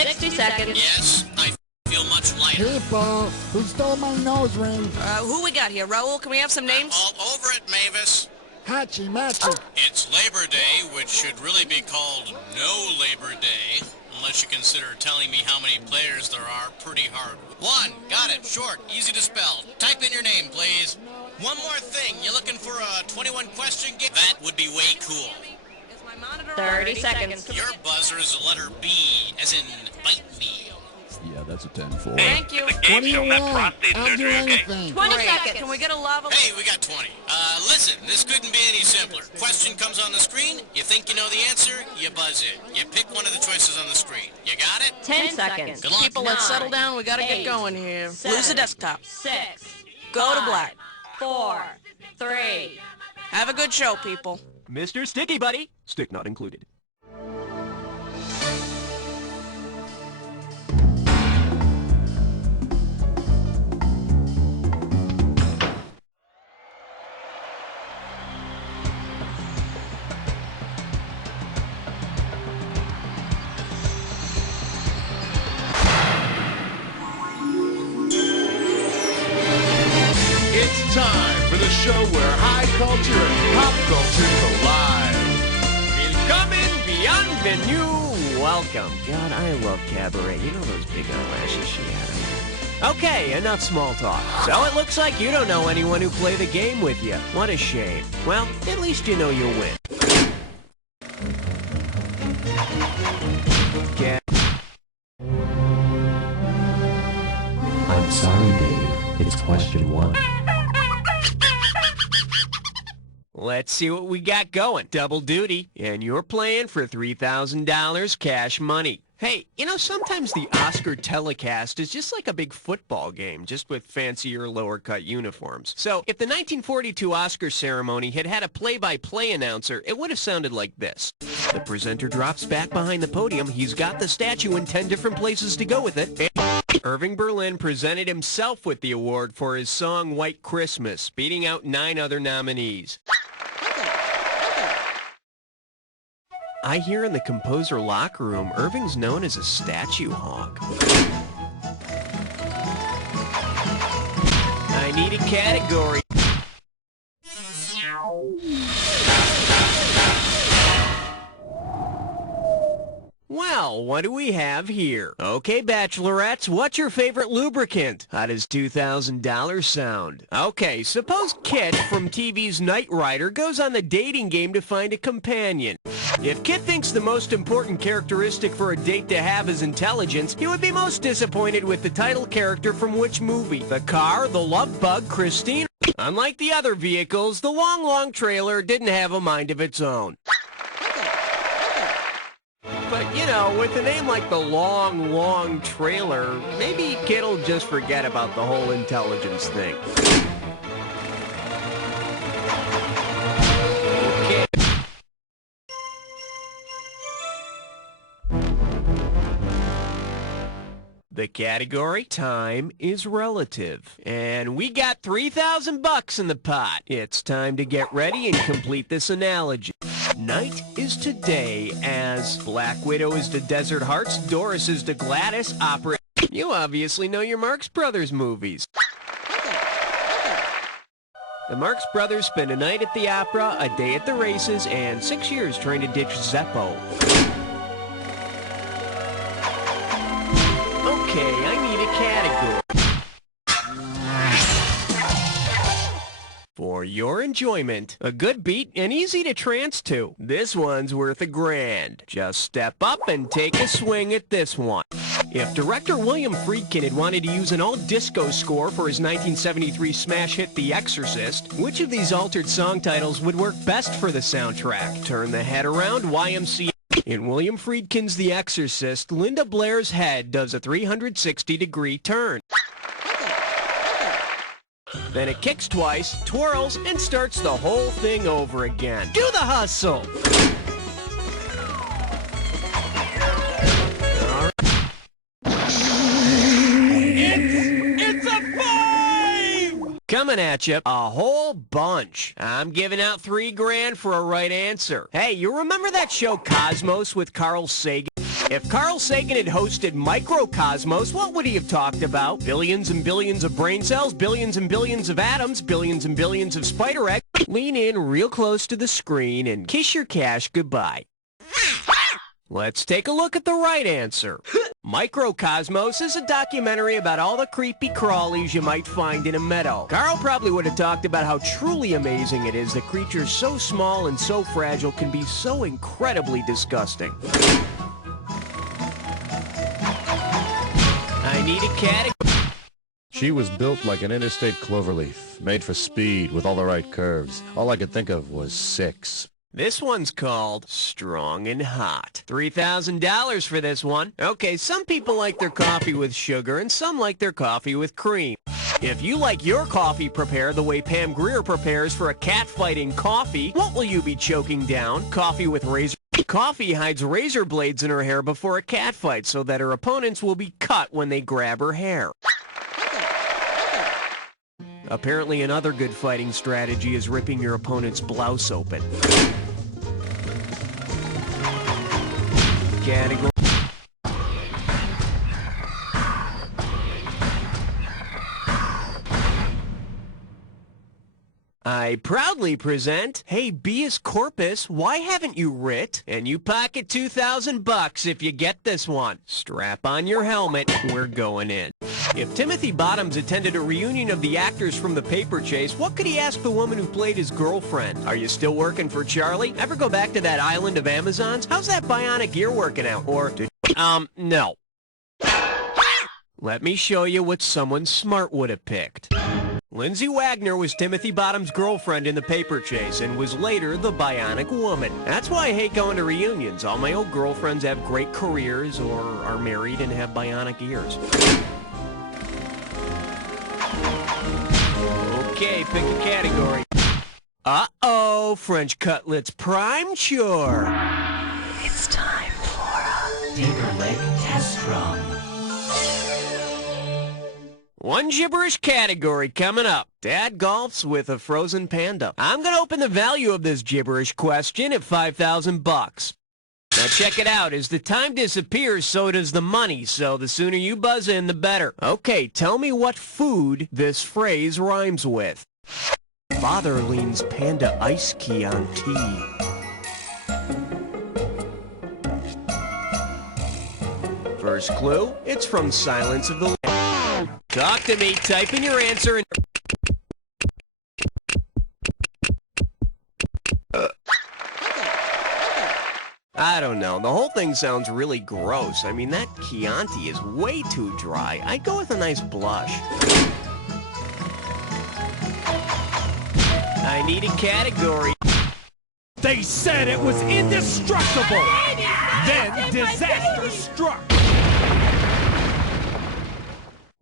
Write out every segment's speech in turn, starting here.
60 seconds. Yes, I feel much lighter. People, who stole my nose ring? Who we got here? Raul, can we have some names? All over it, Mavis. Hachi Machi. It's Labor Day, which should really be called No Labor Day, unless you consider telling me how many players there are pretty hard. 1, got it, short, easy to spell. Type in your name, please. One more thing, you looking for a 21-question game? That would be way cool. 30 seconds. Your buzzer is the letter B, as in bite me. Yeah, that's a 10-4. Thank you. The game show, not prostate I'll do surgery, okay? anything. 20 Great. seconds. Can we get a lava? Hey, we got 20. Listen, this couldn't be any simpler. Question comes on the screen, you think you know the answer, you buzz in. You pick one of the choices on the screen. You got it? 10 seconds. Good luck. People, let's 9, settle down. We gotta get 8, going here. 7, Lose the desktop. 6. Go to 5, black. 4, 3. Have a good show, people. Mr. Sticky Buddy. Stick not included. It's time for the show where high culture and pop culture collide. Willkommen, bienvenue, welcome. God, I love cabaret. You know those big eyelashes she had. Okay, enough small talk. So it looks like you don't know anyone who play the game with you. What a shame. Well, at least you know you'll win. I'm sorry, Dave. It's question 1. Let's see what we got going. Double duty, and you're playing for $3,000 cash money. Hey, you know, sometimes the Oscar telecast is just like a big football game, just with fancier lower-cut uniforms. So, if the 1942 Oscar ceremony had had a play-by-play announcer, it would have sounded like this. The presenter drops back behind the podium. He's got the statue in 10 different places to go with it. Irving Berlin presented himself with the award for his song White Christmas, beating out 9 other nominees. I hear in the composer locker room, Irving's known as a statue hog. I need a category. Well, what do we have here? Okay, bachelorettes, what's your favorite lubricant? How does $2,000 sound? Okay, suppose Kit from TV's Knight Rider goes on the dating game to find a companion. If Kit thinks the most important characteristic for a date to have is intelligence, he would be most disappointed with the title character from which movie? The car, the love bug, Christine? Unlike the other vehicles, the long trailer didn't have a mind of its own. But, you know, with a name like the long trailer, maybe Kit'll just forget about the whole intelligence thing. Okay. The category, time is relative. And we got $3,000 in the pot. It's time to get ready and complete this analogy. Night is today as Black Widow is to Desert Hearts, Doris is to Gladys, opera. You obviously know your Marx Brothers movies. The Marx Brothers spend a night at the opera, a day at the races, and 6 years trying to ditch Zeppo. Okay, I need a category. For your enjoyment, a good beat and easy to trance to. This one's worth $1,000. Just step up and take a swing at this one. If director William Friedkin had wanted to use an all-disco score for his 1973 smash hit The Exorcist, which of these altered song titles would work best for the soundtrack? Turn the head around, YMCA. In William Friedkin's The Exorcist, Linda Blair's head does a 360-degree turn. Then it kicks twice, twirls, and starts the whole thing over again. Do the hustle! It's a 5! Coming at you, a whole bunch. I'm giving out $3,000 for a right answer. Hey, you remember that show Cosmos with Carl Sagan? If Carl Sagan had hosted Microcosmos, what would he have talked about? Billions and billions of brain cells, billions and billions of atoms, billions and billions of spider eggs. Lean in real close to the screen and kiss your cash goodbye. Let's take a look at the right answer. Microcosmos is a documentary about all the creepy crawlies you might find in a meadow. Carl probably would have talked about how truly amazing it is that creatures so small and so fragile can be so incredibly disgusting. I need a category. She was built like an interstate cloverleaf, made for speed with all the right curves. All I could think of was 6. This one's called Strong and Hot. $3,000 for this one. Okay, some people like their coffee with sugar and some like their coffee with cream. If you like your coffee prepared the way Pam Grier prepares for a cat fighting coffee, what will you be choking down? Coffee with razor... Coffee hides razor blades in her hair before a cat fight so that her opponents will be cut when they grab her hair. Apparently another good fighting strategy is ripping your opponent's blouse open. Category. I proudly present Habeas Corpus, Why Haven't You Writ? And you pocket $2,000 if you get this one. Strap on your helmet, we're going in. If Timothy Bottoms attended a reunion of the actors from The Paper Chase, what could he ask the woman who played his girlfriend? Are you still working for Charlie? Ever go back to that island of Amazons? How's that bionic ear working out? Or, no. Let me show you what someone smart would have picked. Lindsay Wagner was Timothy Bottoms' girlfriend in The Paper Chase and was later the Bionic Woman. That's why I hate going to reunions. All my old girlfriends have great careers or are married and have bionic ears. Okay, pick a category. Uh-oh, French cutlets prime chore. It's time for a finger leg test run. One gibberish category coming up. Dad golfs with a frozen panda. I'm going to open the value of this gibberish question at $5,000. Now check it out. As the time disappears, so does the money. So the sooner you buzz in, the better. Okay, tell me what food this phrase rhymes with. Father leans panda ice key on tea. First clue, it's from Silence of the Lambs. Talk to me, type in your answer and... I don't know, the whole thing sounds really gross. I mean, that Chianti is way too dry. I'd go with a nice blush. I need a category. They said it was indestructible. Then disaster struck.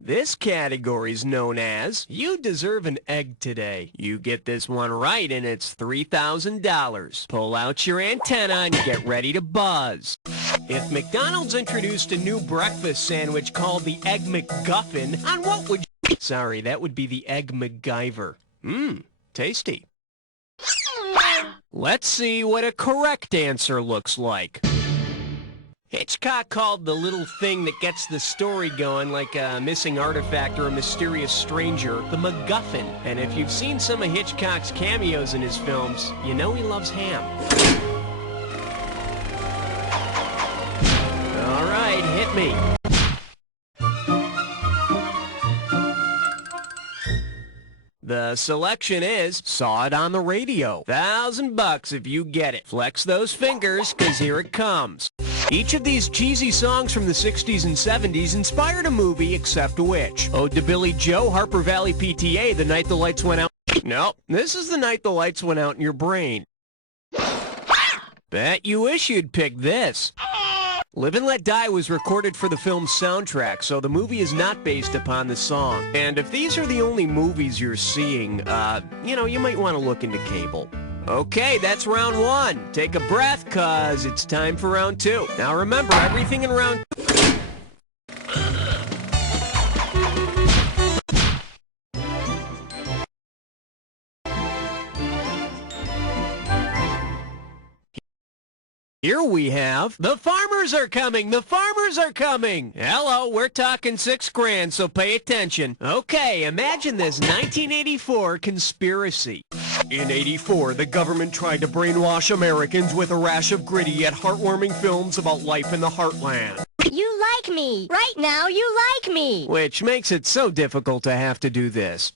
This category's known as, You Deserve an Egg Today. You get this one right and it's $3,000. Pull out your antenna and get ready to buzz. If McDonald's introduced a new breakfast sandwich called the Egg McGuffin, on what would you... Sorry, that would be the Egg MacGyver. Tasty. Let's see what a correct answer looks like. Hitchcock called the little thing that gets the story going, like a missing artifact or a mysterious stranger, the MacGuffin. And if you've seen some of Hitchcock's cameos in his films, you know he loves ham. All right, hit me. The selection is Saw It on the Radio. $1,000 if you get it. Flex those fingers, 'cause here it comes. Each of these cheesy songs from the 60s and 70s inspired a movie, except which? Ode to Billy Joe, Harper Valley PTA, The Night the Lights Went Out. Nope, this is The Night the Lights Went Out in Your Brain. Bet you wish you'd picked this. Live and Let Die was recorded for the film's soundtrack, so the movie is not based upon the song. And if these are the only movies you're seeing, you might want to look into cable. Okay, that's round one. Take a breath, 'cause it's time for round two. Now remember, everything in round Here we have, the farmers are coming, the farmers are coming. Hello, we're talking $6 grand, so pay attention. Okay, imagine this 1984 conspiracy. In '84, the government tried to brainwash Americans with a rash of gritty yet heartwarming films about life in the heartland. You like me. Right now, you like me. Which makes it so difficult to have to do this.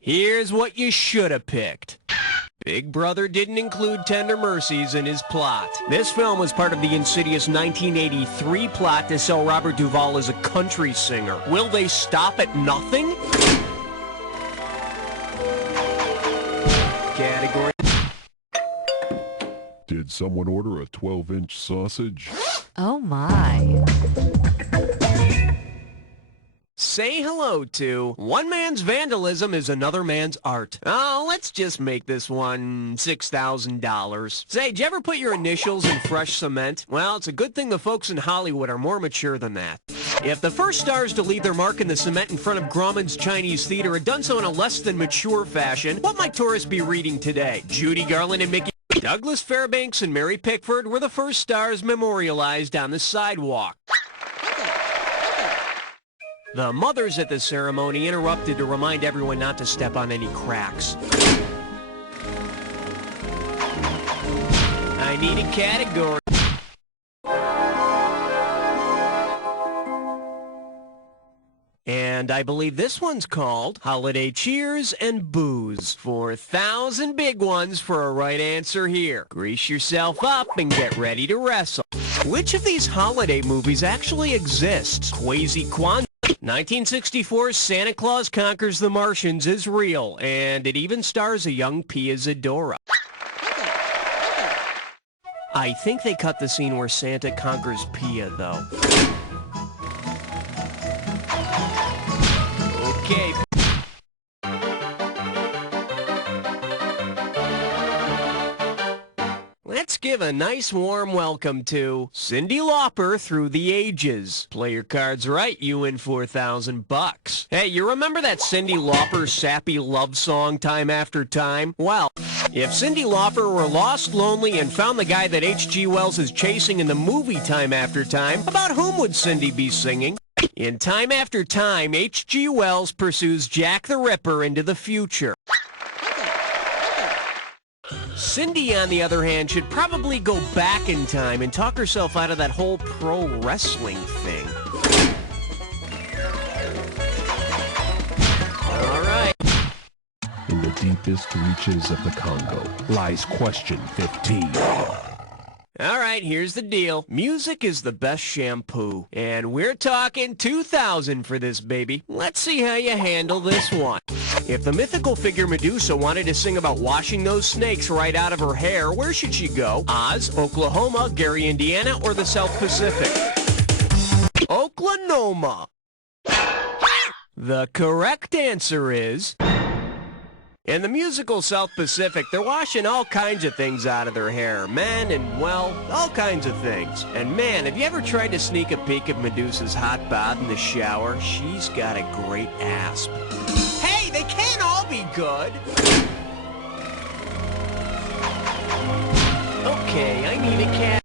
Here's what you should have picked. Big Brother didn't include Tender Mercies in his plot. This film was part of the insidious 1983 plot to sell Robert Duvall as a country singer. Will they stop at nothing? Category. Did someone order a 12-inch sausage? Oh my. Say hello to one man's vandalism is another man's art. Oh, let's just make this one $6,000. Say, did you ever put your initials in fresh cement? Well, it's a good thing the folks in Hollywood are more mature than that. If the first stars to leave their mark in the cement in front of Grauman's Chinese Theater had done so in a less than mature fashion, what might tourists be reading today? Judy Garland and Mickey. Douglas Fairbanks and Mary Pickford were the first stars memorialized on the sidewalk. The mothers at the ceremony interrupted to remind everyone not to step on any cracks. I need a category. And I believe this one's called Holiday Cheers and Booze. 4,000 big ones for a right answer here. Grease yourself up and get ready to wrestle. Which of these holiday movies actually exists? Quasi Kwanzaa. 1964's Santa Claus Conquers the Martians is real, and it even stars a young Pia Zadora. I think they cut the scene where Santa conquers Pia, though. Okay. Let's give a nice warm welcome to Cyndi Lauper through the ages. Play your cards right, you win $4,000. Hey, you remember that Cyndi Lauper sappy love song, Time After Time? Well, if Cyndi Lauper were lost, lonely, and found the guy that H.G. Wells is chasing in the movie Time After Time, about whom would Cyndi be singing? In Time After Time, H.G. Wells pursues Jack the Ripper into the future. Cyndi, on the other hand, should probably go back in time and talk herself out of that whole pro wrestling thing. All right. In the deepest reaches of the Congo lies question 15. All right, here's the deal. Music is the best shampoo, and we're talking 2,000 for this baby. Let's see how you handle this one. If the mythical figure Medusa wanted to sing about washing those snakes right out of her hair, where should she go? Oz, Oklahoma, Gary, Indiana, or the South Pacific? Oklahoma. The correct answer is... In the musical South Pacific, they're washing all kinds of things out of their hair. Men and, well, all kinds of things. And man, have you ever tried to sneak a peek at Medusa's hot bath in the shower? She's got a great asp. Hey, they can't all be good! Okay, I need a cat.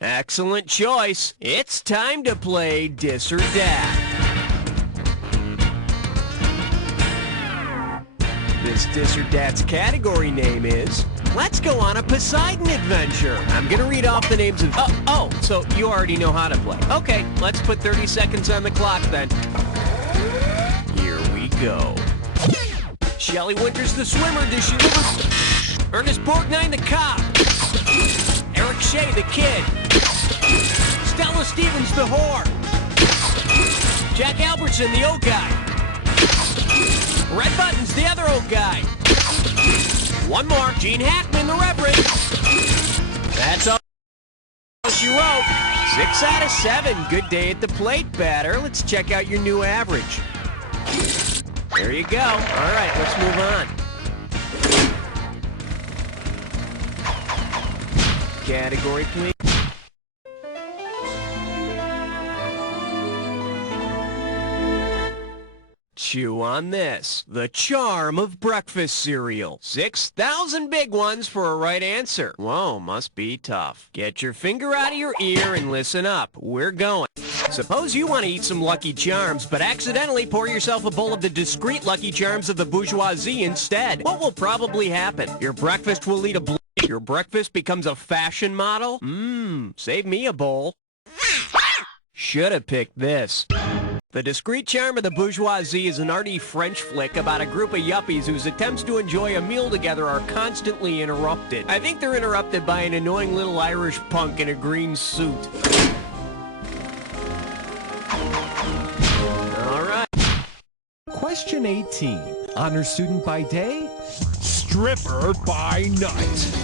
Excellent choice. It's time to play Dis or Dat. This Dis or Dat's category name is, let's go on a Poseidon adventure. I'm going to read off the names of... Oh, so you already know how to play. Okay, let's put 30 seconds on the clock then. Here we go. Shelley Winters the swimmer, does she live with... Ernest Borgnine the cop. Eric Shea the kid. Stella Stevens the whore. Jack Albertson the old guy. Red Button's the other old guy. One more. Gene Hackman, the Reverend. That's all she wrote. 6 out of 7. Good day at the plate, batter. Let's check out your new average. There you go. All right, let's move on. Category, please. Chew on this. The charm of breakfast cereal. 6,000 big ones for a right answer. Whoa, must be tough. Get your finger out of your ear and listen up. We're going. Suppose you want to eat some Lucky Charms, but accidentally pour yourself a bowl of the discreet Lucky Charms of the bourgeoisie instead. What will probably happen? Your breakfast will lead a bl... Your breakfast becomes a fashion model? Save me a bowl. Should have picked this. The Discreet Charm of the Bourgeoisie is an arty French flick about a group of yuppies whose attempts to enjoy a meal together are constantly interrupted. I think they're interrupted by an annoying little Irish punk in a green suit. All right. Question 18. Honor student by day, stripper by night.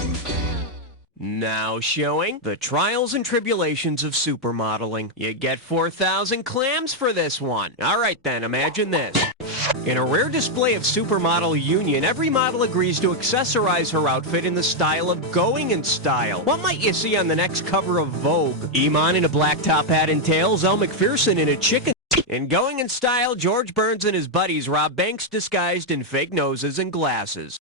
Now showing the trials and tribulations of supermodeling. You get 4,000 clams for this one. All right then, imagine this. In a rare display of supermodel union, every model agrees to accessorize her outfit in the style of Going in Style. What might you see on the next cover of Vogue? Iman in a black top hat and tails, Elle Macpherson in a chicken. In Going in Style, George Burns and his buddies rob banks disguised in fake noses and glasses.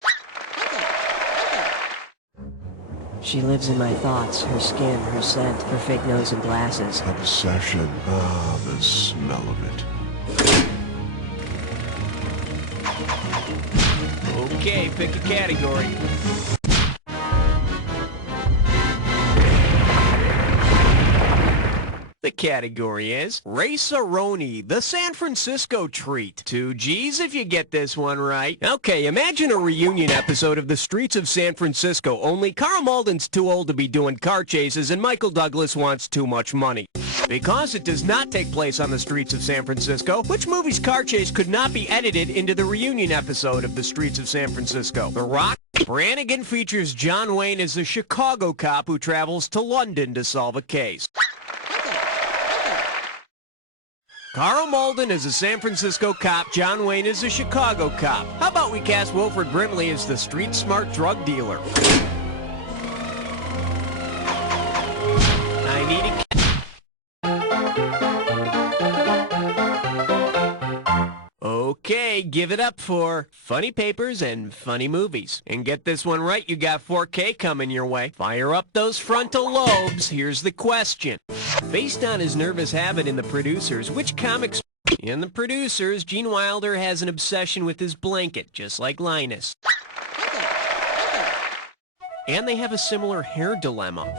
She lives in my thoughts, her skin, her scent, her fake nose and glasses. Obsession. Ah, the smell of it. Okay, pick a category. The category is Race-A-Roni, the San Francisco treat. 2 G's if you get this one right. Okay, imagine a reunion episode of The Streets of San Francisco, only Carl Malden's too old to be doing car chases and Michael Douglas wants too much money. Because it does not take place on the streets of San Francisco, which movie's car chase could not be edited into the reunion episode of The Streets of San Francisco? The Rock? Brannigan features John Wayne as a Chicago cop who travels to London to solve a case. Carl Malden is a San Francisco cop, John Wayne is a Chicago cop. How about we cast Wilford Brimley as the street-smart drug dealer? I need a... Okay, give it up for funny papers and funny movies. And get this one right, you got 4K coming your way. Fire up those frontal lobes. Here's the question. Based on his nervous habit in The Producers, which comics... In The Producers, Gene Wilder has an obsession with his blanket, just like Linus. And they have a similar hair dilemma.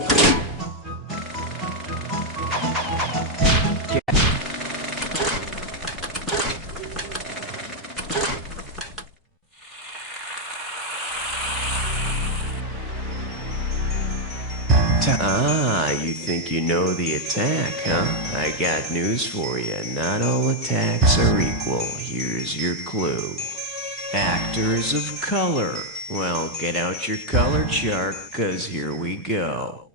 Ah, you think you know the attack, huh? I got news for you. Not all attacks are equal. Here's your clue. Actors of color. Well, get out your color chart, 'cause here we go.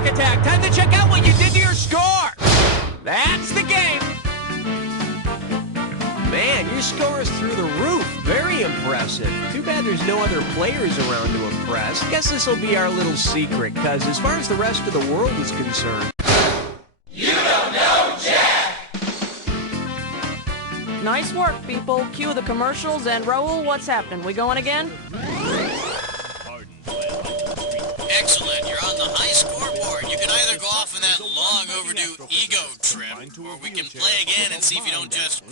Attack. Time to check out what you did to your score. That's the game. Man, your score is through the roof. Very impressive. Too bad there's no other players around to impress. Guess this will be our little secret, because as far as the rest of the world is concerned... You don't know Jack! Nice work, people. Cue the commercials, and Raul, what's happening? We going again? Excellent. You're on the high scoreboard. You can either go off on that long overdue ego trip, or we can play again and see if you don't just